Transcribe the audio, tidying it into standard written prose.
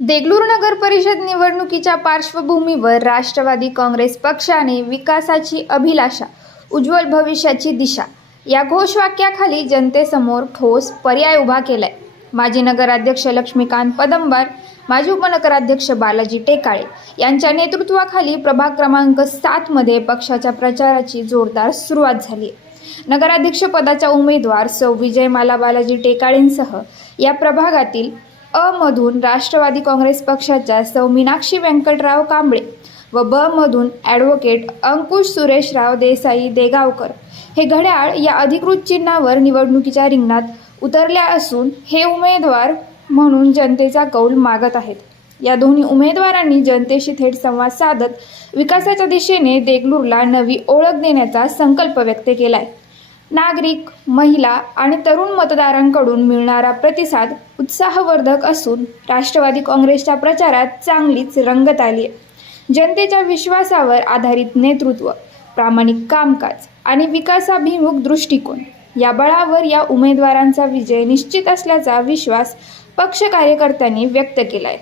देगलूर नगर परिषद निवडणुकीच्या पार्श्वभूमीवर राष्ट्रवादी काँग्रेस पक्षाने विकासाची अभिलाषा, उज्ज्वल भविष्याची दिशा या घोषवाक्याखाली जनतेसमोर ठोस पर्याय उभा केलाय. माजी नगराध्यक्ष लक्ष्मीकांत पदंबार, माजी उपनगराध्यक्ष बालाजी टेकाळे यांच्या नेतृत्वाखाली प्रभाग क्रमांक 7 मध्ये पक्षाच्या प्रचाराची जोरदार सुरुवात झाली. नगराध्यक्ष पदाच्या उमेदवार सौ विजयमाला बालाजी टेकाळेंसह या प्रभागातील अ मधून राष्ट्रवादी काँग्रेस पक्षाच्या सौ मीनाक्षी व्यंकटराव कांबळे व ब मधून ॲडव्होकेट अंकुश सुरेशराव देसाई देगावकर हे घड्याळ या अधिकृत चिन्हावर निवडणुकीच्या रिंगणात उतरल्या असून हे उमेदवार म्हणून जनतेचा कौल मागत आहेत. या दोन्ही उमेदवारांनी जनतेशी थेट संवाद साधत विकासाच्या दिशेने देगलूरला नवी ओळख देण्याचा संकल्प व्यक्त केलाय. नागरिक, महिला आणि तरुण मतदारांकडून मिळणारा प्रतिसाद उत्साहवर्धक असून राष्ट्रवादी काँग्रेसच्या प्रचारात चांगलीच रंगत आली आहे. जनतेच्या विश्वासावर आधारित नेतृत्व, प्रामाणिक कामकाज आणि विकासाभिमुख दृष्टिकोन या बळावर या उमेदवारांचा विजय निश्चित असल्याचा विश्वास पक्ष कार्यकर्त्यांनी व्यक्त केलाय.